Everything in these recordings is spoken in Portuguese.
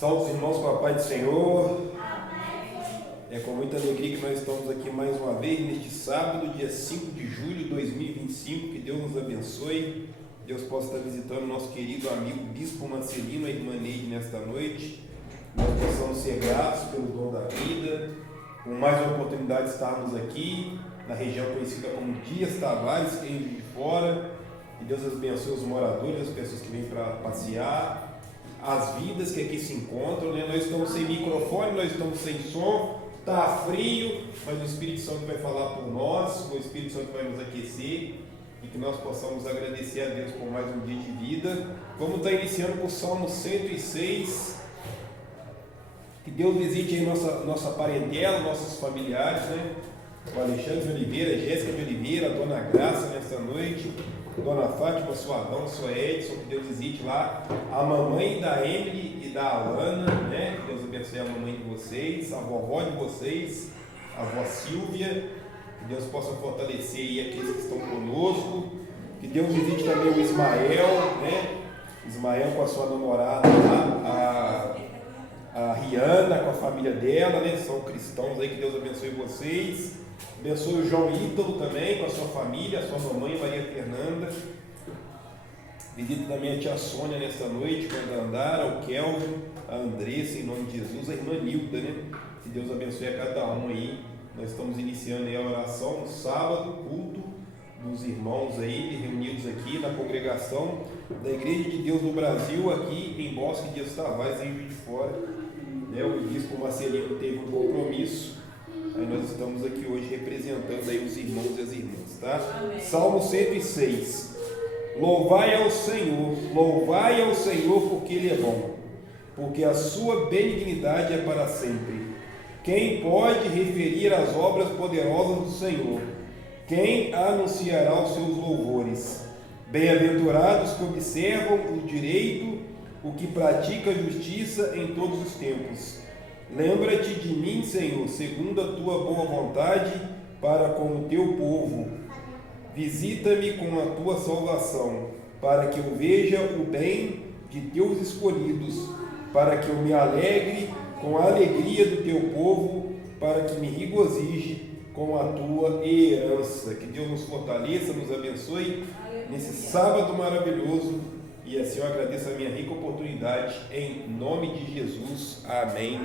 Salve os irmãos com a paz do Senhor. É com muita alegria que nós estamos aqui mais uma vez neste sábado, dia 5 de julho de 2025. Que Deus nos abençoe. Deus possa estar visitando nosso querido amigo Bispo Marcelino, a irmã Neide, nesta noite. Nós possamos ser gratos pelo dom da vida, com mais uma oportunidade de estarmos aqui na região conhecida como Dias Tavares, que é de fora. Que Deus abençoe os moradores, as pessoas que vêm para passear, as vidas que aqui se encontram, né? Nós estamos sem microfone, nós estamos sem som, está frio, mas o Espírito Santo vai falar por nós, o Espírito Santo vai nos aquecer e que nós possamos agradecer a Deus por mais um dia de vida. Vamos estar iniciando com o Salmo 106. Que Deus visite aí nossa parentela, nossos familiares, né? O Alexandre de Oliveira, a Jéssica de Oliveira, a Dona Graça nesta noite, Dona Fátima, sua Adão, sua Edson, que Deus visite lá, a mamãe da Emily e da Alana, né? Que Deus abençoe a mamãe de vocês, a vovó de vocês, a avó Silvia, que Deus possa fortalecer aí aqueles que estão conosco, que Deus visite também o Ismael, né? Ismael com a sua namorada lá, a Rihanna com a família dela, né? São cristãos aí, que Deus abençoe vocês. Abençoe o João Ítalo também, com a sua família, a sua mamãe Maria Fernanda. Visita também a tia Sônia nesta noite, com a Dandara, o Kelvin, a Andressa, em nome de Jesus, a irmã Nilda, né? Que Deus abençoe a cada um aí. Nós estamos iniciando aí a oração no sábado, culto dos irmãos aí, reunidos aqui na congregação da Igreja de Deus no Brasil, aqui em Bosque Dias Tavares, em Juiz de Fora. Né? O bispo Marcelino teve um compromisso. Aí nós estamos aqui hoje representando aí os irmãos e as irmãs, tá? Amém. Salmo 106. Louvai ao Senhor porque Ele é bom, porque a sua benignidade é para sempre. Quem pode referir as obras poderosas do Senhor? Quem anunciará os seus louvores? Bem-aventurados que observam o direito, o que pratica a justiça em todos os tempos. Lembra-te de mim, Senhor, segundo a tua boa vontade, para com o teu povo. Visita-me com a tua salvação, para que eu veja o bem de teus escolhidos, para que eu me alegre com a alegria do teu povo, para que me regozije com a tua herança. Que Deus nos fortaleça, nos abençoe nesse sábado maravilhoso. E assim eu agradeço a minha rica oportunidade, em nome de Jesus. Amém.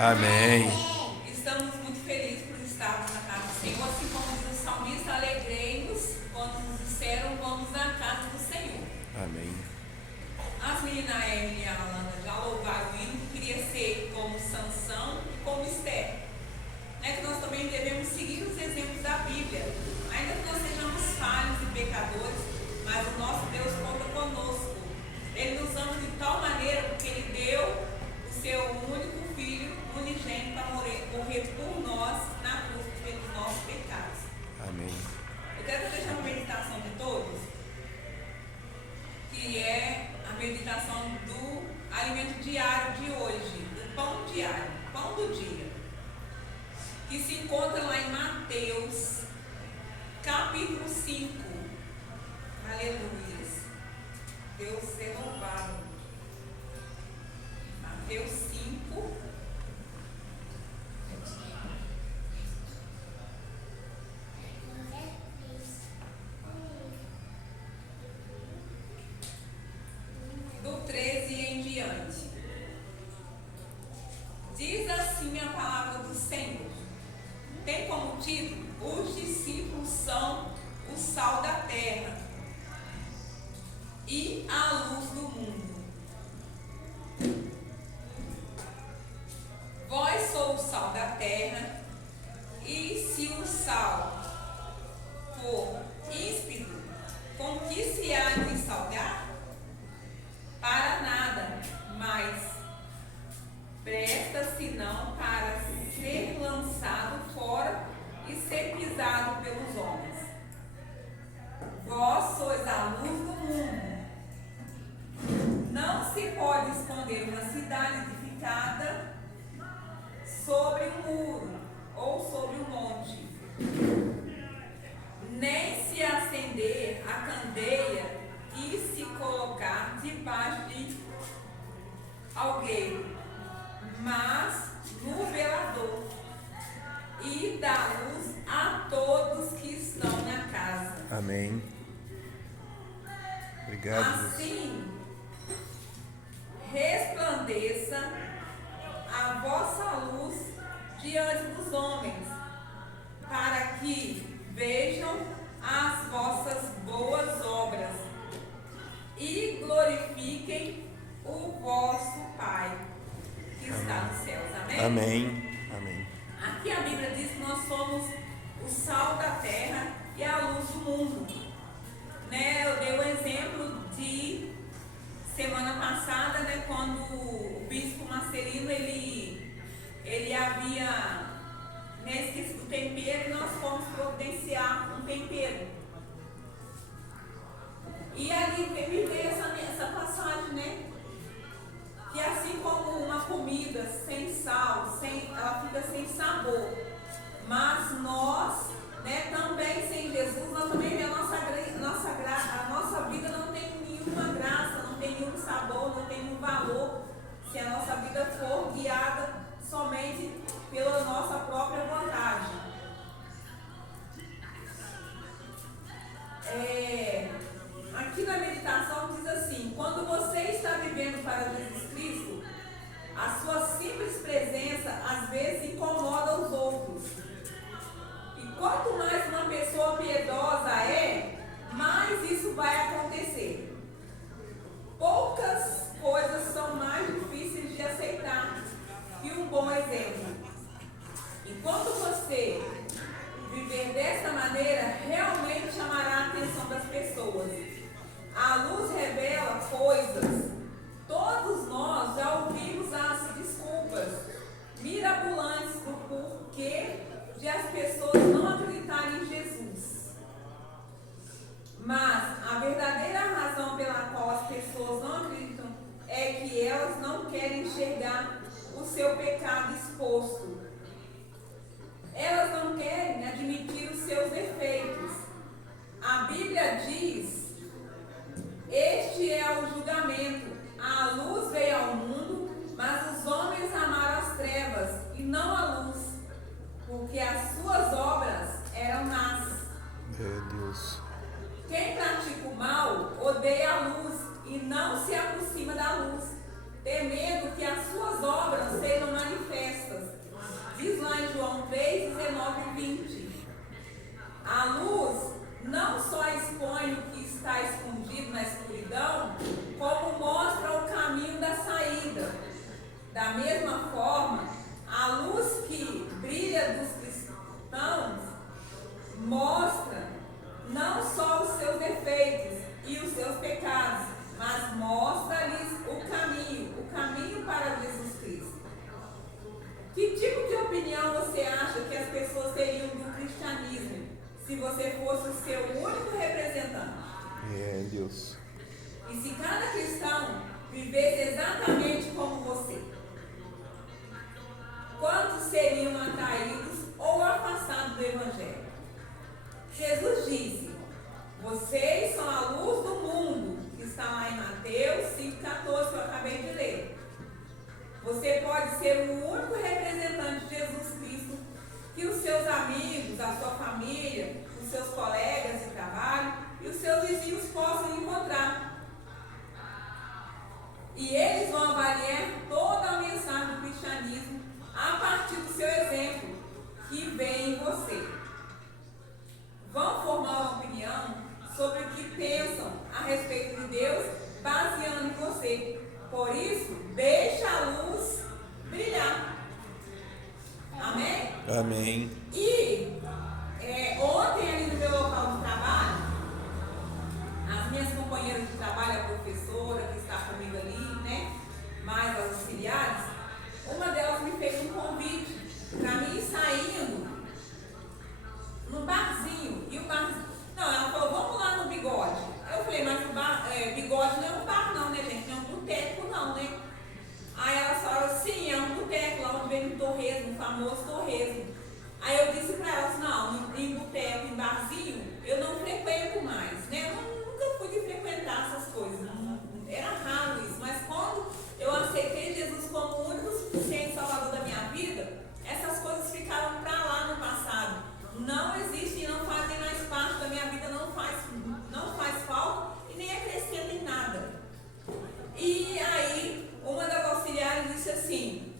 Amém. Estamos muito felizes por estarmos na casa do Senhor, assim como diz o salmista, alegrei-nos quando nos disseram, vamos na casa do Senhor. Amém. As meninas Emily e a Alana já louvaram o hino, que queria ser como Sansão e como Esther. Que nós também devemos seguir os exemplos da Bíblia, ainda que nós sejamos falhos e pecadores, mas o nosso Deus conta conosco. Ele nos ama de tal maneira porque Ele deu o seu único Filho unigênito para morrer por nós na cruz pelos nossos pecados. Amém. Eu quero deixar uma meditação de todos, que é a meditação do alimento diário de hoje, do pão diário, pão do dia, que se encontra lá em Mateus, capítulo 5. Aleluia. Deus é louvado. Mateus 5. Do 13 em diante. Diz assim a palavra do Senhor. Tem como título: os discípulos são o sal da terra e a luz do mundo. esconder uma cidade edificada sobre um muro ou sobre um monte, nem se acender a candeia e se colocar debaixo de alguém, mas no velador, e dá luz a todos que estão na casa. Amém. Obrigado. Assim, resplandeça a vossa luz diante dos homens, para que vejam as vossas boas obras e glorifiquem o vosso Pai que está nos céus. Amém? Amém. Amém. Aqui a Bíblia diz que nós somos o sal da terra e a luz do mundo. Eu dei o exemplo de semana passada, quando o bispo Marcelino ele havia esquecido o tempero e nós fomos providenciar um tempero. E ali me veio essa passagem, que assim como uma comida sem sal, ela fica sem sabor, mas nós, também sem Jesus, nós também, a nossa vida não tem nenhuma graça, não tem nenhum sabor, não tem nenhum valor, se a nossa vida for guiada somente pela nossa própria vontade. Aqui na meditação diz assim: quando você está vivendo para Jesus Cristo, a sua simples presença às vezes incomoda os outros. E quanto mais uma pessoa piedosa mais isso vai acontecer. Poucas coisas são mais difíceis de aceitar que um bom exemplo. Enquanto você viver dessa maneira, realmente chamará a atenção das pessoas. A luz revela coisas. Todos nós já ouvimos as desculpas mirabolantes do porquê de as pessoas não acreditarem em Jesus. Mas a verdadeira razão pela qual as pessoas não acreditam é que elas não querem enxergar o seu pecado exposto. Elas não querem admitir os seus defeitos. A Bíblia diz: este é o julgamento. A luz veio ao mundo, mas os homens amaram as trevas e não a luz, porque as suas obras eram más. Meu Deus. Quem pratica o mal odeia a luz e não se aproxima da luz, temendo que as suas obras sejam manifestas. Diz lá em João 3, 19 e 20. A luz não só expõe o que está escondido na escuridão, como mostra o caminho da saída. Da mesma forma, a luz que brilha dos cristãos mostra não só os seus defeitos e os seus pecados, mas mostra-lhes o caminho para Jesus Cristo. Que tipo de opinião você acha que as pessoas teriam do cristianismo se você fosse o seu único representante? Deus. E se cada cristão vivesse exatamente como você? Quantos seriam atraídos ou afastados do Evangelho? Jesus disse: vocês são a luz do mundo, que está lá em Mateus 5,14, que eu acabei de ler. Você pode ser o único representante de Jesus Cristo que os seus amigos, a sua família, os seus colegas de trabalho e os seus vizinhos possam encontrar. E eles vão avaliar toda a mensagem do cristianismo a partir do seu exemplo, que vem em você. Vão formar uma opinião sobre o que pensam a respeito de Deus, baseando em você. Por isso, deixa a luz brilhar. Amém? Amém. E ontem ali no meu local de trabalho, as minhas companheiras de trabalho, a professora que está comigo ali, mais as auxiliares, uma delas me fez um convite para mim ir saindo num barzinho. E o barzinho, não, ela falou: vamos lá no Bigode. Eu falei: mas o bar, Bigode não é um bar não, gente? Não é um boteco não, famoso torresmo. Aí eu disse para elas, não, em boteco, em barzinho, eu não frequento mais, né? Eu nunca fui de frequentar essas coisas, era raro isso, mas quando eu aceitei Jesus como o único suficiente salvador da minha vida, essas coisas ficaram para lá no passado. Não existem e não fazem mais parte da minha vida, não faz falta e nem acrescenta em nada. E aí, uma das auxiliares disse assim,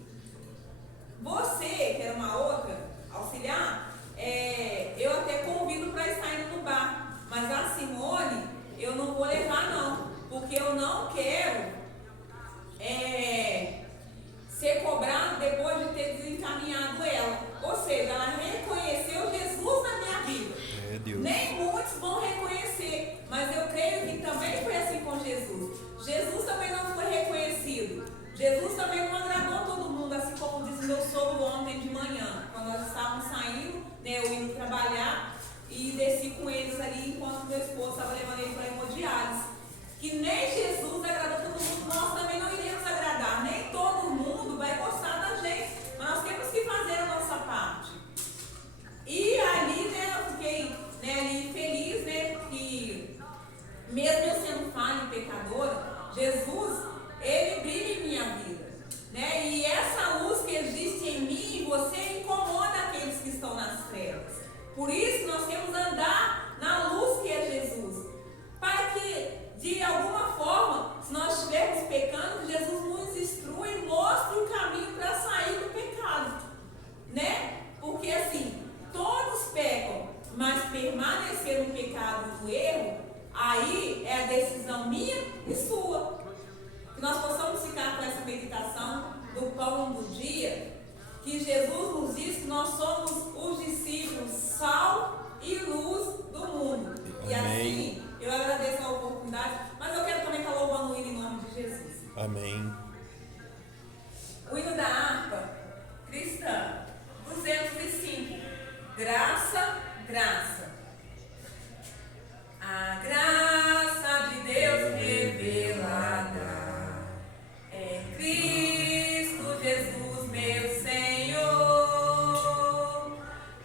você, que era uma outra auxiliar, eu até convido para estar indo no bar, mas a Simone eu não vou levar não, porque eu não quero ser cobrado depois de ter desencaminhado ela. Ou seja, ela reconheceu Jesus na minha vida. Deus. Nem muitos vão reconhecer, mas eu creio que também foi assim com Jesus. Jesus também não foi reconhecido. Jesus também não agradou todo mundo, assim como disse meu sogro ontem de manhã, quando nós estávamos saindo, né, eu indo trabalhar e desci com eles ali enquanto meu esposo estava levando ele para a hemodiálise. Que nem Jesus agradou todo mundo, nós também não iremos agradar. Nem todo mundo vai gostar da gente, mas nós temos que fazer a nossa parte. E ali, né, eu fiquei ali feliz, né, que mesmo eu sendo falha e pecadora, Jesus, Ele brilha em minha vida, né, e essa luz que existe em mim e você incomoda aqueles que estão nas trevas. Por isso nós temos que andar na luz que é Jesus, para que, de alguma forma, se nós estivermos pecando, Jesus nos instrui e mostre o caminho para sair do pecado, né? Porque assim, todos pecam, mas permanecer no pecado, no erro, aí é a decisão minha e sua. Que nós possamos ficar com essa meditação do pão do dia, que Jesus nos diz que nós somos os discípulos, sal e luz do mundo. E assim, eu agradeço a oportunidade, mas eu quero também estar louvando o hino em nome de Jesus. Amém. O hino da harpa cristã, 205. Graça, graça. A graça de Deus revelada é Cristo Jesus, meu Senhor.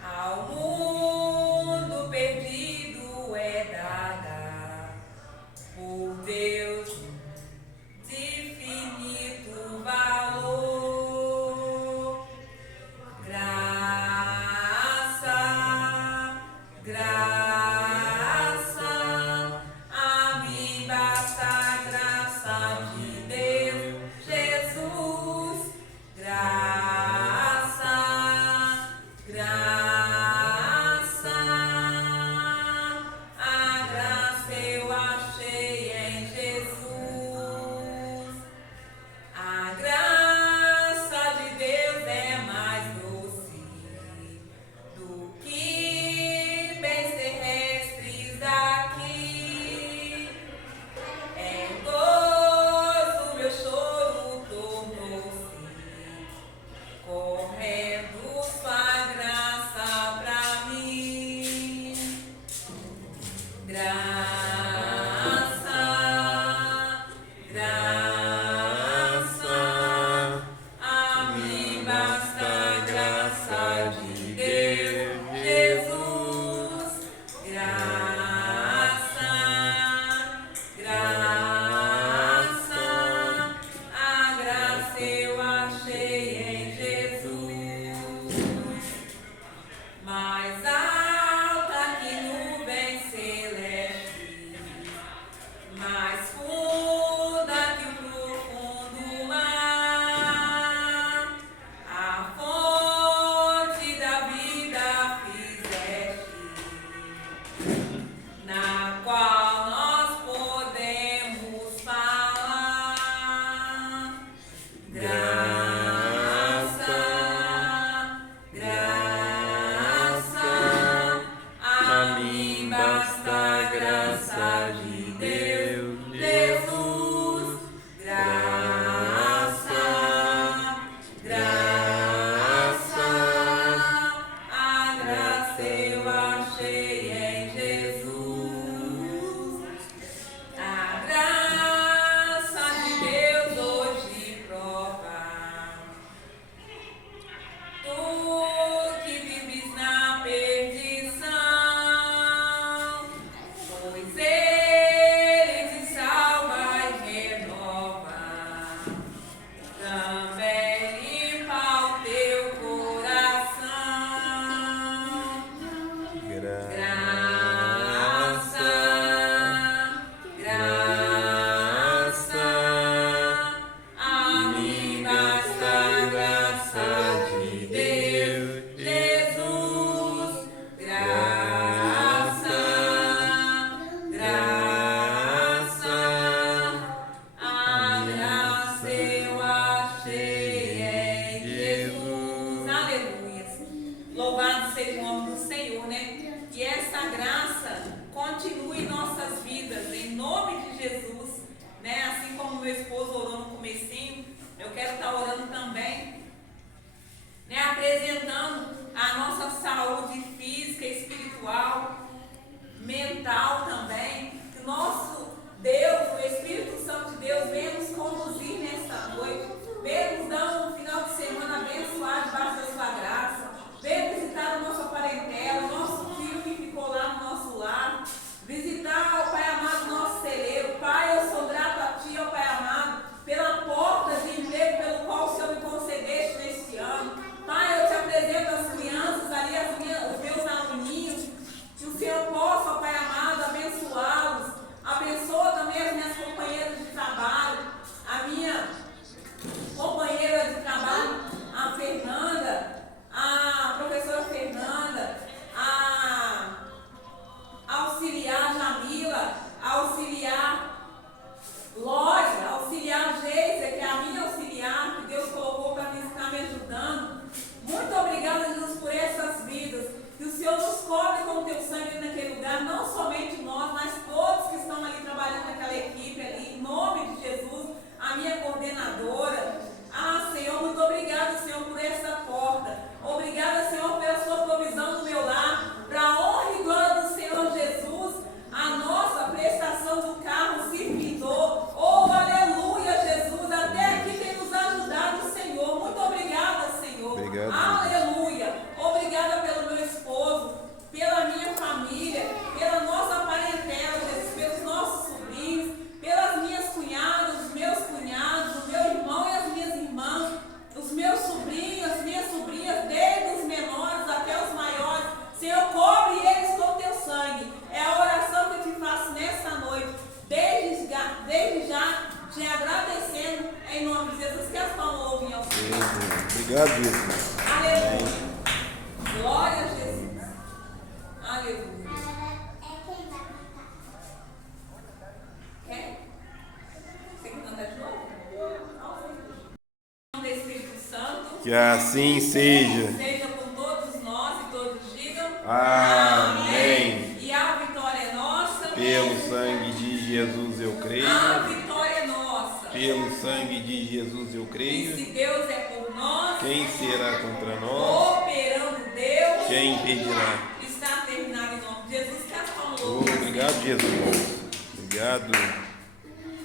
Ao mundo perdido é dada por Deus de infinita Que assim seja. Seja com todos nós e todos digam Amém. E a vitória é nossa. Pelo sangue de Jesus eu creio. A vitória é nossa. Pelo sangue de Jesus eu E creio. se Deus é por nós, Quem será contra nós? operando Deus, Quem impedirá? está terminado em nome de Jesus. Que as palmas. Obrigado, Jesus. Obrigado.